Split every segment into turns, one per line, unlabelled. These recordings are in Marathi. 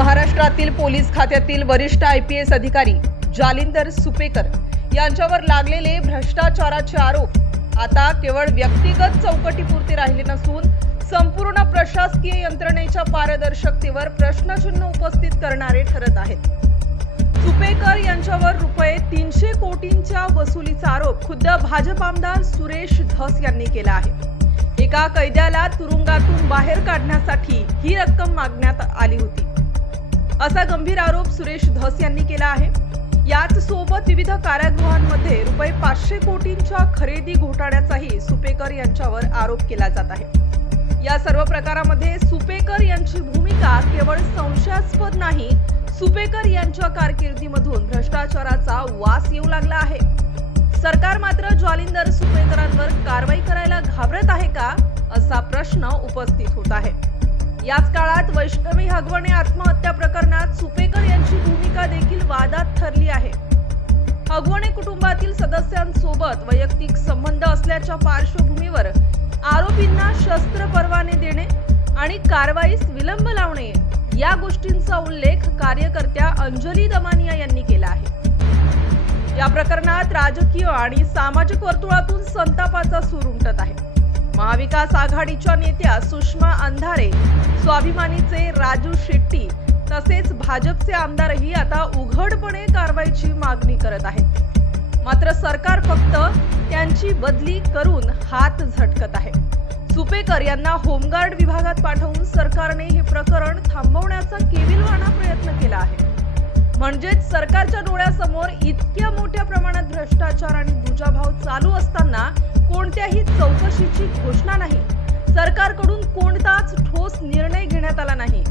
महाराष्ट्रातील पोलीस खात्यातील वरिष्ठ आय पी एस अधिकारी जालिंदर सुपेकर यांच्यावर लागलेले भ्रष्टाचाराचे आरोप आता केवळ व्यक्तिगत चौकटीपुरते राहिले नसून संपूर्ण प्रशासकीय यंत्रणेच्या पारदर्शकतेवर प्रश्नचिन्ह उपस्थित करणारे ठरत आहेत. सुपेकर यांच्यावर रुपये तीनशे कोटींच्या वसुलीचा आरोप खुद्द भाजप आमदार सुरेश धस यांनी केला आहे. एका कैद्याला तुरुंगातून बाहेर काढण्यासाठी ही रक्कम मागण्यात आली होती. असा गंभीर आरोप सुरेश धस यांनी केला आहे. याच सोबत विविध कारागृहांमध्ये रुपये पाचशे कोटींच्या खरेदी घोटाळ्याचाही सुपेकर यांच्यावर आरोप केला जात आहे. या सर्व प्रकारामध्ये सुपेकर यांची भूमिका केवळ संशयास्पद नाही सुपेकर यांच्या कारकिर्दीमधून भ्रष्टाचाराचा वास येऊ लागला आहे. सरकार मात्र ज्वालिंदर सुपेकरांवर कारवाई करायला घाबरत आहे का असा प्रश्न उपस्थित होत आहे. याच काळात वैष्णवी हगवणे आत्महत्या प्रकरणात सुपेकर यांची भूमिका देखील वादात ठरली आहे. हगवणे कुटुंबातील सदस्यांसोबत वैयक्तिक संबंध असल्याच्या पार्श्वभूमीवर आरोपींना शस्त्र परवाने देणे आणि कारवाईस विलंब लावणे या गोष्टींचा उल्लेख कार्यकर्त्या अंजली दमानिया यांनी केला आहे. या प्रकरणात राजकीय आणि सामाजिक वर्तुळातून संतापाचा सूर उमटत आहे. महाविकास आघाडीच्या नेत्या सुषमा अंधारे स्वाभिमानीचे राजू शेट्टी तसेच भाजपचे आमदारही आता उघडपणे कारवाईची मागणी करत आहेत. मात्र सरकार फक्त त्यांची बदली करून हात झटकत आहे. सुपेकर यांना होमगार्ड विभागात पाठवून सरकारने हे प्रकरण थांबवण्याचा केविलवाणा प्रयत्न केला आहे. म्हणजेच सरकारच्या डोळ्यासमोर इतक्या मोठ्या प्रमाणात भ्रष्टाचार आणि दुजाभाव चालू असताना कोणत्याही चौकशी करण्याची घोषणा नाही. सरकारकडून कोणताच ठोस निर्णय घेण्यात आला नाही.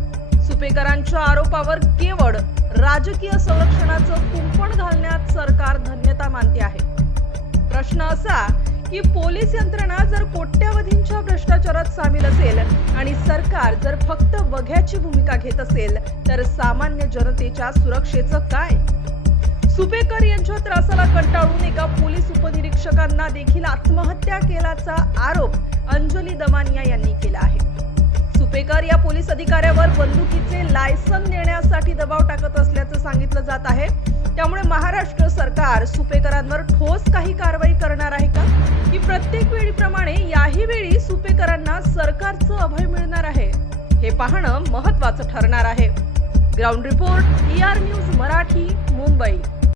सुपेकरांच्या आरोपावर केवळ राजकीय संरक्षणाचं कुंपण घालण्यात सरकार धन्यता मानते आहे. प्रश्न असा की पोलीस यंत्रणा जर कोट्यावधींच्या भ्रष्टाचारात सामील असेल आणि सरकार जर फक्त वघ्याची भूमिका घेत असेल तर सामान्य जनतेच्या सुरक्षेचं काय? सुपेकर यांच्या त्रासाला कंटाळून एका पोलीस उपनिरीक्षकांना देखील आत्महत्या केल्याचा आरोप अंजली दमानिया यांनी केला आहे. सुपेकर या पोलीस अधिकाऱ्यावर बंदुकीचे लायसन देण्यासाठी दबाव टाकत असल्याचं सांगितलं जात आहे. त्यामुळे महाराष्ट्र सरकार सुपेकरांवर ठोस काही कारवाई करणार आहे का? की प्रत्येक वेळीप्रमाणे याही वेळी सुपेकरांना सरकारचं अभय मिळणार आहे? हे पाहणं महत्वाचं ठरणार आहे. Ground report E R news Marathi Mumbai.